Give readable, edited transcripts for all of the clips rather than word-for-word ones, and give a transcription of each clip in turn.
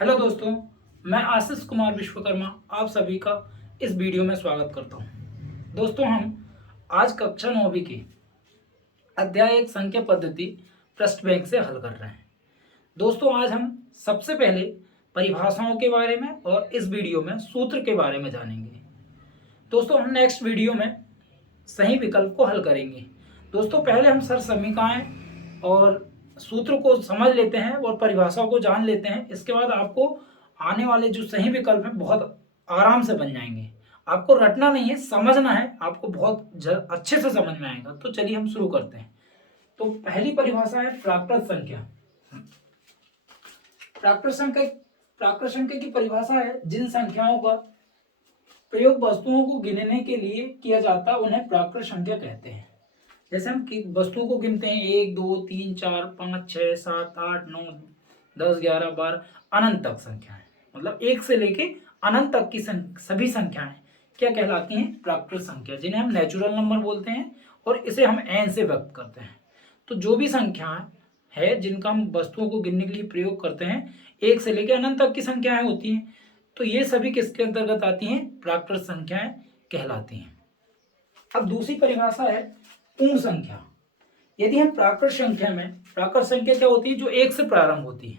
Hello दोस्तों, मैं आशीष कुमार विश्वकर्मा आप सभी का इस वीडियो में स्वागत करता हूं। दोस्तों, हम आज कक्षा 9वीं की अध्याय 1 संख्या पद्धति पृष्ठ बैंक से हल कर रहे हैं। दोस्तों, आज हम सबसे पहले परिभाषाओं के बारे में और इस वीडियो में सूत्र के बारे में जानेंगे। दोस्तों, हम नेक्स्ट वीडियो में सही विकल्प को हल करेंगे। दोस्तों, पहले हम सर समीकरण और सूत्र को समझ लेते हैं और परिभाषाओं को जान लेते हैं। इसके बाद आपको आने वाले जो सही विकल्प हैं बहुत आराम से बन जाएंगे। आपको रटना नहीं है, समझना है, आपको बहुत अच्छे से समझ में आएगा। तो चलिए हम शुरू करते हैं। तो पहली परिभाषा है प्राकृत संख्या। प्राकृत संख्या की परिभाषा है जिन संख्याओं का प्रयोग वस्तुओं को गिनने के लिए किया जाता है उन्हें प्राकृत संख्या कहते हैं। जैसे हम वस्तुओं को गिनते हैं 1 2 3 4 5 6 7 8 9 10 11 12 अनंत तक संख्याएं, मतलब 1 से लेके अनंत तक की सभी संख्याएं क्या कहलाती हैं? प्राकृत संख्या, जिन्हें हम नेचुरल नंबर बोलते हैं और इसे हम n से व्यक्त करते हैं। तो जो भी संख्याएं है जिनका हम वस्तुओं को गिनने के लिए प्रयोग करते हैं 1 से लेके अनंत तक की संख्याएं होती हैं। तो ये सभी किसके अंतर्गत आती हैं? प्राकृत संख्याएं कहलाती हैं। अब दूसरी परिभाषा है पूर्ण संख्या। यदि हम प्राकृत संख्या क्या होती है? जो 1 से प्रारंभ होती है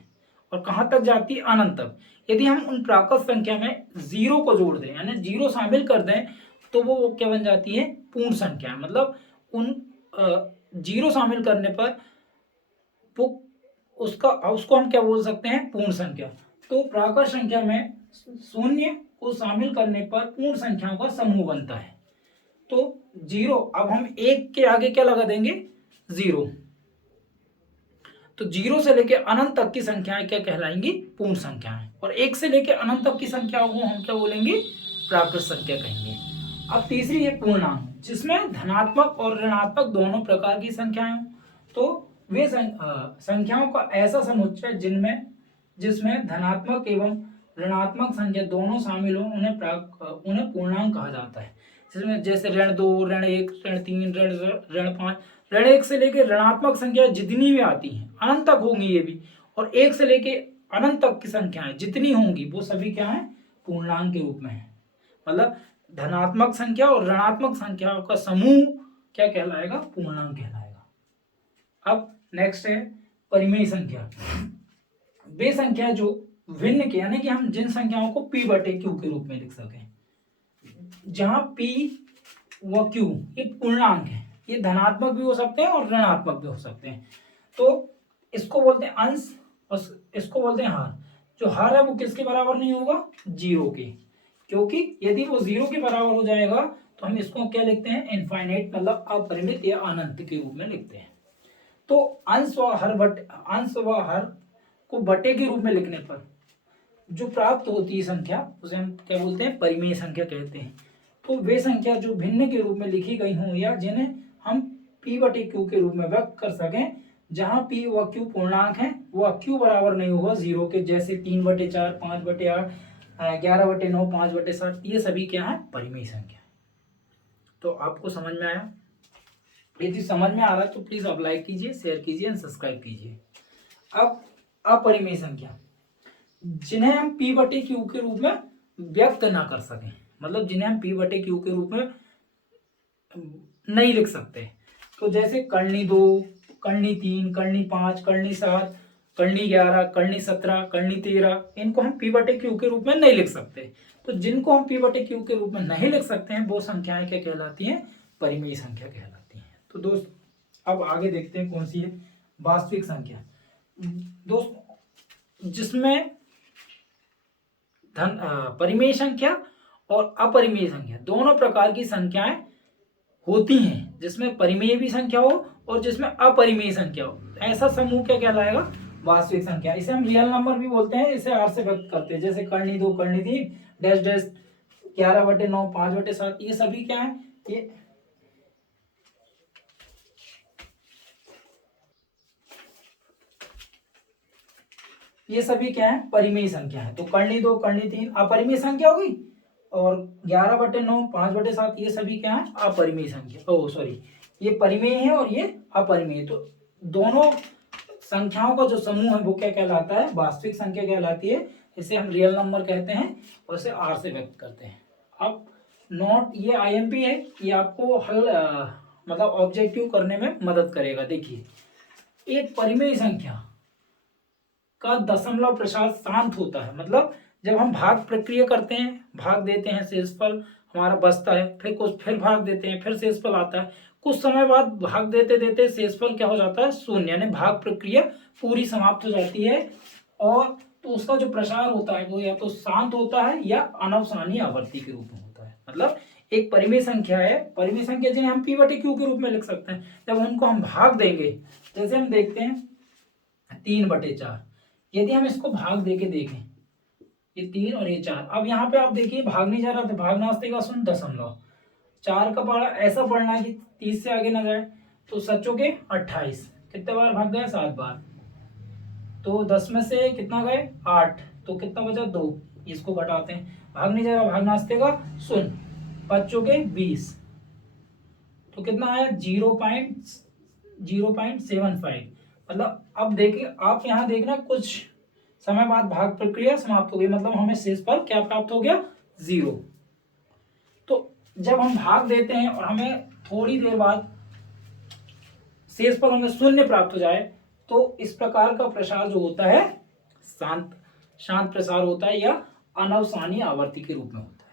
और कहां तक जाती है? अनंत तक। यदि हम उन प्राकृत संख्या में 0 को जोड़ दें, यानी 0 शामिल कर दें, तो वो क्या बन जाती है? पूर्ण संख्या। मतलब उन 0 शामिल करने पर वो उसको हम क्या बोल सकते हैं? पूर्ण संख्या। तो प्राकृत संख्या में 0 को शामिल करने पर पूर्ण संख्याओं का समूह बनता है। तो 0, अब हम 1 के आगे क्या लगा देंगे? 0। तो 0 से लेके अनंत तक की संख्याएं क्या कहलाएंगी? पूर्ण संख्याएं। और 1 से लेके अनंत तक की संख्याओं को हम क्या बोलेंगे? प्राकृत संख्या कहेंगे। अब तीसरी है पूर्णांक, जिसमें धनात्मक और ऋणात्मक दोनों प्रकार की संख्याएं हों। तो वे संख्याओं का ऐसा समुच्चय जिसमें धनात्मक एवं ऋणात्मक संख्या दोनों शामिल हो उन्हें पूर्णांक कहा जाता है। जिसमें जैसे ऋण 2, ऋण 1, ऋण 3, ऋण 5, ऋण 1 से लेके ऋणात्मक संख्या जितनी भी आती हैं अनंत तक होंगी ये भी, और 1 से लेके अनंत तक की संख्याएं जितनी होंगी वो सभी क्या है? पूर्णांक के रूप में है। मतलब धनात्मक संख्या और ऋणात्मक संख्याओं का समूह क्या कहलाएगा? पूर्णांक कहलाएगा। अब नेक्स्ट है परिमेय संख्या। वे संख्या जो भिन्न के, यानी कि हम जिन संख्याओं को p बटे q के रूप में लिख सकें, जहां p व q ये पूर्णांक है। ये धनात्मक भी हो सकते हैं और ऋणात्मक भी हो सकते हैं। तो इसको बोलते हैं अंश और इसको बोलते हैं हार। जो हार है वो किसके बराबर नहीं होगा? 0 के, क्योंकि यदि वो 0 के बराबर हो जाएगा तो हम इसको क्या लिखते हैं? इनफाइनाइट, मतलब अपरिमित या अनंत के रूप में लिखते हैं। तो अंश व हर को बटे के रूप में लिखने पर जो प्राप्त होती है संख्या उसे हम क्या बोलते हैं? परिमेय संख्या कहते हैं। तो वे संख्या जो भिन्न के रूप में लिखी गई हों या जिन्हें हम p बटे q के रूप में व्यक्त कर सकें, जहां p व q पूर्णांक है वह q बराबर नहीं होगा 0 के, जैसे 3 बटे 4, 5 बटे 8, 11 बटे 9, 5 बटे 7, ये सभी क्या है? परिमेय संख्या। तो आपको समझ में आया? यदि समझ में आ रहा है तो प्लीज आप लाइक कीजिए, शेयर कीजिए एंड सब्सक्राइब कीजिए। अब अपरिमेय संख्या, जिन्हें हम p बटे q के रूप में व्यक्त ना कर सकें, मतलब जिन्हें हम p बटे q के रूप में नहीं लिख सकते। तो जैसे कर्णी 2, कर्णी 3, कर्णी 5, कर्णी 7, कर्णी 11, कर्णी 17, कर्णी 13, इनको हम p बटे q के रूप में नहीं लिख सकते। तो जिनको हम p बटे q के रूप में नहीं लिख सकते हैं वो संख्याएं क्या कहलाती हैं? परिमेय संख्या कहलाती हैं। तो दोस्त, अब आगे देखते हैं कौन सी है वास्तविक संख्या। दोस्त, जिसमें परिमेय संख्या और अपरिमेय संख्या दोनों प्रकार की संख्याएं होती हैं, जिसमें परिमेय भी संख्या हो और जिसमें अपरिमेय संख्या हो, ऐसा समूह क्या कहलाएगा? वास्तविक संख्या। इसे हम रियल नंबर भी बोलते हैं, इसे r से व्यक्त करते हैं। जैसे कर्णी 2, कर्णी 3, डैश डैश 11 बटे 9, 5 बटे 7, ये सभी क्या है? ये सभी क्या है? परिमेय संख्या है। तो कर्णी 2, कर्णी 3 अपरिमेय संख्या हो गई, और 11 बटे 9, 5 बटे 7, ये सभी क्या है? अपरिमेय संख्या। ओ सॉरी, ये परिमेय है और ये अपरिमेय। तो दोनों संख्याओं का जो समूह है वो क्या कहलाता है? वास्तविक संख्या कहलाती है। इसे हम रियल नंबर कहते हैं और इसे आर से व्यक्त करते हैं। अब नोट ये आईएमपी है, ये आपको हल मतलब ऑब्जेक्टिव करने में मदद करेगा। देखिए, एक परिमेय संख्या का दशमलव प्रसार शांत होता है, मतलब जब हम भाग प्रक्रिया करते हैं, भाग देते हैं, शेषफल हमारा बचता है, फिर भाग देते हैं, फिर शेषफल आता है, कुछ समय बाद भाग देते देते शेषफल क्या हो जाता है, शून्य, यानी भाग प्रक्रिया पूरी समाप्त हो जाती है। और तो उसका जो प्रसार होता है वो या तो शांत होता है या अनवसानी आवर्ती के रूप में होता है। मतलब एक परिमेय संख्या है, परिमेय संख्या जिन्हें हम p/q के रूप में लिख सकते हैं, जब उनको हम भाग देंगे, जैसे हम देखते हैं 3/4, यदि हम इसको भाग देके देखें, ये 3 और ये 4, अब यहाँ पे आप देखिए भाग नहीं जा रहा तो भाग नास्ते का शून्य दशमलव, 4 का पढ़ा ऐसा पढ़ना है कि 30 से आगे ना जाए, तो सचों के 28, कितने बार भाग गए, 7 बार, तो 10 में से कितना गए, 8, तो कितना बचा, 2, इसको घटाते हैं, भाग नहीं जा रहा, भाग नास्ते का शून्य, 5 के 20, तो कितना आया 0.075। मतलब अब देखिए, आप यहाँ देखना कुछ समय बाद भाग प्रक्रिया समाप्त हो गई, मतलब हमें शेषफल क्या प्राप्त हो गया, 0। तो जब हम भाग देते हैं और हमें थोड़ी देर बाद शेषफल हमें शून्य प्राप्त हो जाए, तो इस प्रकार का प्रसार जो होता है शांत प्रसार होता है या अनवसानी आवर्ती के रूप में होता है,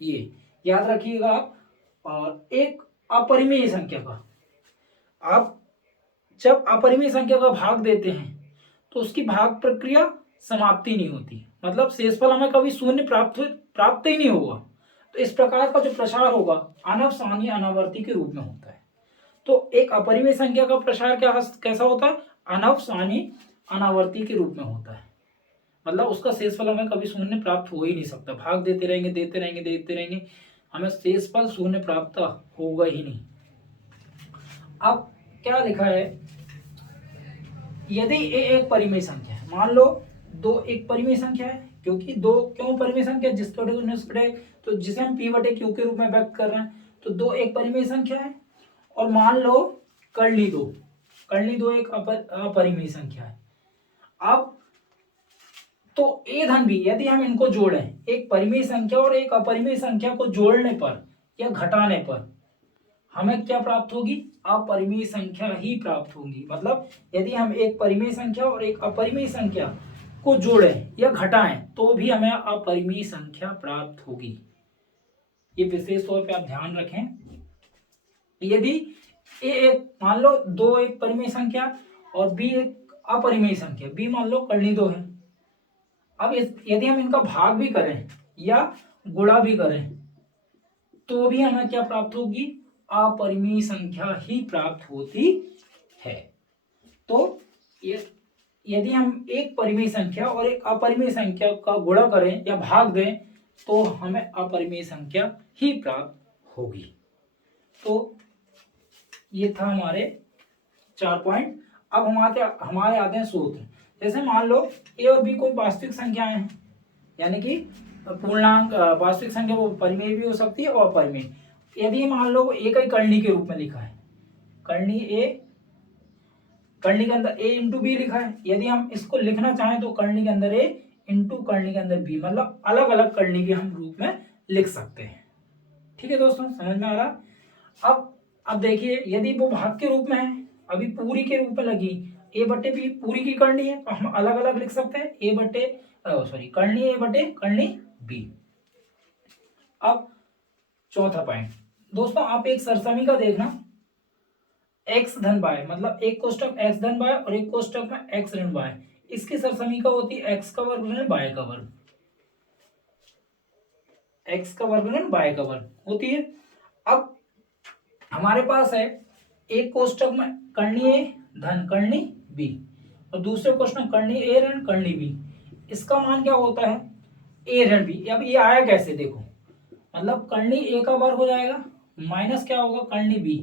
ये याद रखिएगा आप। और एक अपरिमेय संख्या का, आप जब अपरिमेय संख्या का भाग देते हैं तो उसकी भाग प्रक्रिया समाप्ति नहीं होती, मतलब शेषफल हमें कभी शून्य प्राप्त ही नहीं होगा। तो इस प्रकार का जो प्रसार होगा अनवसानी अनावर्ती के रूप में होता है। तो एक अपरिमेय संख्या का प्रसार कैसा होता है, अनवसानी अनावर्ती के रूप में होता है, मतलब उसका शेषफल हमें कभी शून्य प्राप्त हो ही नहीं सकता, भाग देते रहेंगे, हमें शेषफल शून्य प्राप्त होगा ही नहीं। अब क्या लिखा है, यदि ए एक परिमेय संख्या है, मान लो 2 एक परिमेय संख्या है, क्योंकि 2 क्यों परिमेय संख्या, जिसके तो जिसे हम p/q के रूप में व्यक्त कर रहे हैं, तो 2 एक परिमेय संख्या है। और मान लो कर्ली 2 एक अपरिमेय संख्या है। अब तो ए धन बी, यदि हम इनको जोड़ें, एक परिमेय संख्या और एक अपरिमेय संख्या को जोड़ने पर या घटाने पर हमें क्या प्राप्त होगी, अपरिमेय संख्या ही प्राप्त होगी। मतलब यदि हम एक परिमेय संख्या और एक अपरिमेय संख्या को जोड़ें या घटाएं तो भी हमें अपरिमेय संख्या प्राप्त होगी। ये विशेष तौर पे आप ध्यान रखें। यदि ए एक, मान लो 2 एक परिमेय संख्या और बी एक अपरिमेय संख्या, बी मान लो कर्ली 2 है। अब यदि हम इनका भाग भी करें या गुणा भी करें तो भी हमें क्या प्राप्त होगी, अपरिमेय संख्या ही प्राप्त होती है। तो यदि हम एक परिमेय संख्या और एक अपरिमेय संख्या का गुणा करें या भाग दें तो हमें अपरिमेय संख्या ही प्राप्त होगी। तो ये था हमारे 4 पॉइंट। अब हमारे आते हैं सूत्र। जैसे मान लो ए और बी कोई वास्तविक संख्याएं हैं, यानी कि पूर्णांक वास्तविक संख्या वो परिमेय भी हो सकती है और अपरिमेय। यदि मान लो ए का कर्णी के रूप में लिखा है, कर्णी के अंदर ए इंटू बी लिखा है, यदि हम इसको लिखना चाहें तो कर्णी के अंदर ए इंटू कर्णी के अंदर बी, मतलब अलग अलग कर्णी भी हम रूप में लिख सकते हैं। ठीक है दोस्तों, समझ में आ रहा। अब देखिए, यदि वो भाग के रूप में है, अभी पूरी के रूप में लगी, ए बटे बी पूरी की कर्णी है, तो हम अलग अलग लिख सकते हैं, कर्णी ए बटे कर्णी बी। अब चौथा पॉइंट दोस्तों, आप एक सरसमी का देखना, x धन y, मतलब एक कोष्टक x धन y और एक कोष्टक में x ऋण y, इसकी सरसमी का होती है x का वर्ग ऋण y का वर्ग, x का वर्ग ऋण y का वर्ग होती है। अब हमारे पास है एक कोष्टक में कर्णी a धन कर्णी b और दूसरे कोष्टक में कर्णी a ऋण कर्णी b, इसका मान क्या होता है, a ऋण b। अब ये आया कैसे, देखो, मतलब कर्णी a का वर्ग हो जाएगा माइनस क्या होगा, कर्णी b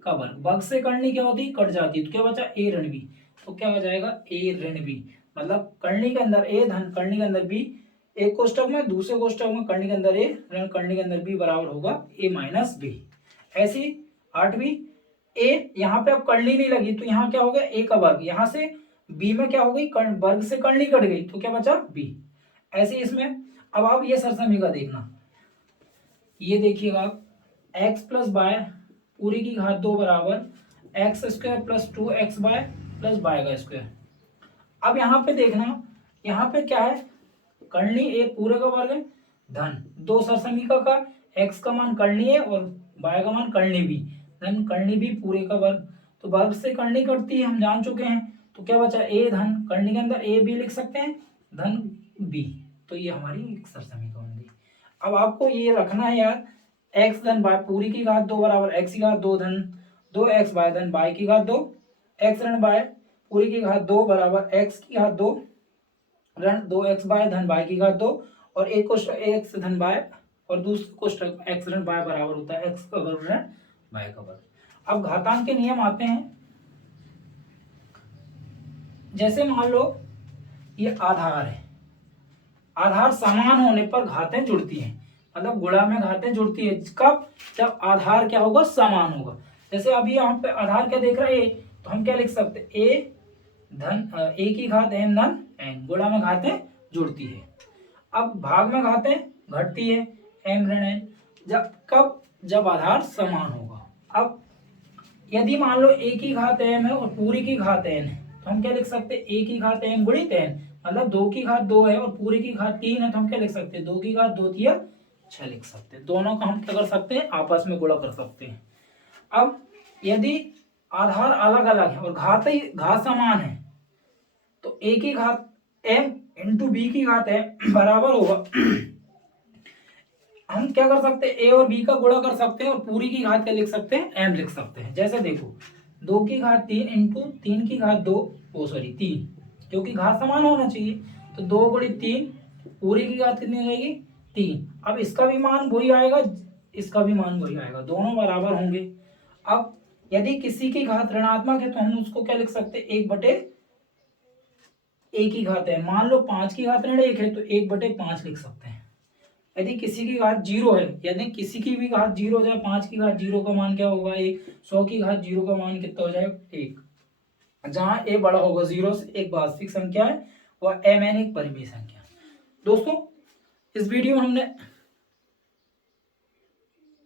का वर्ग, वर्ग से कर्णी क्या होती, कट जाती, तो क्या बचा a ऋण b, तो क्या हो जाएगा a ऋण b, मतलब कर्णी के अंदर a धन कर्णी के अंदर b, एक कोष्टक में, दूसरे कोष्टक में कर्णी के अंदर a ऋण कर्णी के अंदर b बराबर होगा a माइनस b। ऐसी 8वीं a, यहाँ पे अब कर्णी नहीं लगी तो यहाँ क्या हो गया a का वर्ग, यहाँ से b में क्या हो गई, वर्ग से कर्णी कट गई तो क्या बचा b, ऐसे इसमें अब आप ये सरसमीका देखना, ये देखिएगा आप एक्स प्लस वाई पूरी की घात 2 बराबर x square plus 2x y plus y का स्क्वायर। अब यहाँ पे देखना, यहाँ पे क्या है, कर्णी ए पूरे का वर्ग है धन दो सरसमीका का x का मान कर्णी है और y का मान कर्णी भी धन कर्णी भी पूरे का वर्ग। तो वर्ग से कर्णी कटती है, हम जान चुके हैं। तो क्या बचा, a धन कर्णी के अंदर a भी लिख सकते हैं धन b। तो ये हमारी एक सरसमीका बन गई। अब आपको ये रखना है यार, x धन y पूरी की घात 2 बराबर x की घात 2 धन 2x y धन y की घात 2, x ऋण y पूरी की घात 2 बराबर x की घात 2 ऋण 2x y धन y की घात 2, और एक कोष्ठक x धन y और दूसरे कोष्ठक x ऋण y बराबर होता है x का वर्ग ऋण y का वर्ग। अब घातांक के नियम आते हैं। जैसे मान लो ये आधार है, आधार समान होने पर घातें जुड़ती हैं, मतलब गुणा में घातें जुड़ती है कब, जब आधार क्या होगा, समान होगा। जैसे अभी यहाँ पे आधार क्या देख रहा है, a, तो हम क्या लिख सकते हैं, a धन a की घात n धन n, गुणा में घातें जुड़ती है। अब भाग में घातें घटती है m ऋण n, जब कब, जब आधार समान होगा। अब यदि मान लो a की घात m है और पूरी की घात n है, तो हम क्या लिख सकते हैं, a की घात m गुणित n, मतलब 2 की घात 2 है और पूरी की घात 3 है, तो हम क्या लिख सकते हैं, 2 की घात 2 तिया 6 लिख सकते हैं। दोनों का हम क्या कर सकते हैं, आपस में गुणा कर सकते हैं। अब यदि आधार अलग अलग है और घात समान है, तो a की घात m इंटू b की घात m बराबर होगा हम क्या कर सकते हैं, a और b का गुणा कर सकते हैं और पूरी की घात क्या लिख सकते हैं, m लिख सकते हैं। जैसे देखो 2 की घात 3 इंटू 3 की घात 2, तीन, क्योंकि घात समान होना चाहिए, तो 2 गुणित 3 पूरी की घात कितनी हो जाएगी, 3। अब इसका भी मान वही आएगा, इसका भी मान वही आएगा, दोनों बराबर होंगे। अब यदि किसी की घात ऋणात्मक है तो हम उसको क्या लिख सकते हैं, 1/a की घात है। मान लो 5 की घात ऋण 1 है तो 1/5 लिख सकते हैं। यदि किसी की घात 0 है, यदि किसी की भी घात 0 हो जाए, 5 की घात 0 का मान क्या होगा 1, 100 की घात 0 का मान कितना हो जाएगा 1। जहां a बड़ा होगा 0 से, एक वास्तविक संख्या है, वह mn एक परिमेय संख्या। दोस्तों इस वीडियो में हमने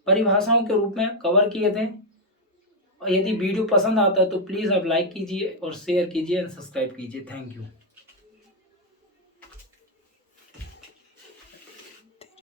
परिभाषाओं के रूप में कवर किए थे। और यदि वीडियो पसंद आता है तो प्लीज आप लाइक कीजिए और शेयर कीजिए और सब्सक्राइब कीजिए। Thank you.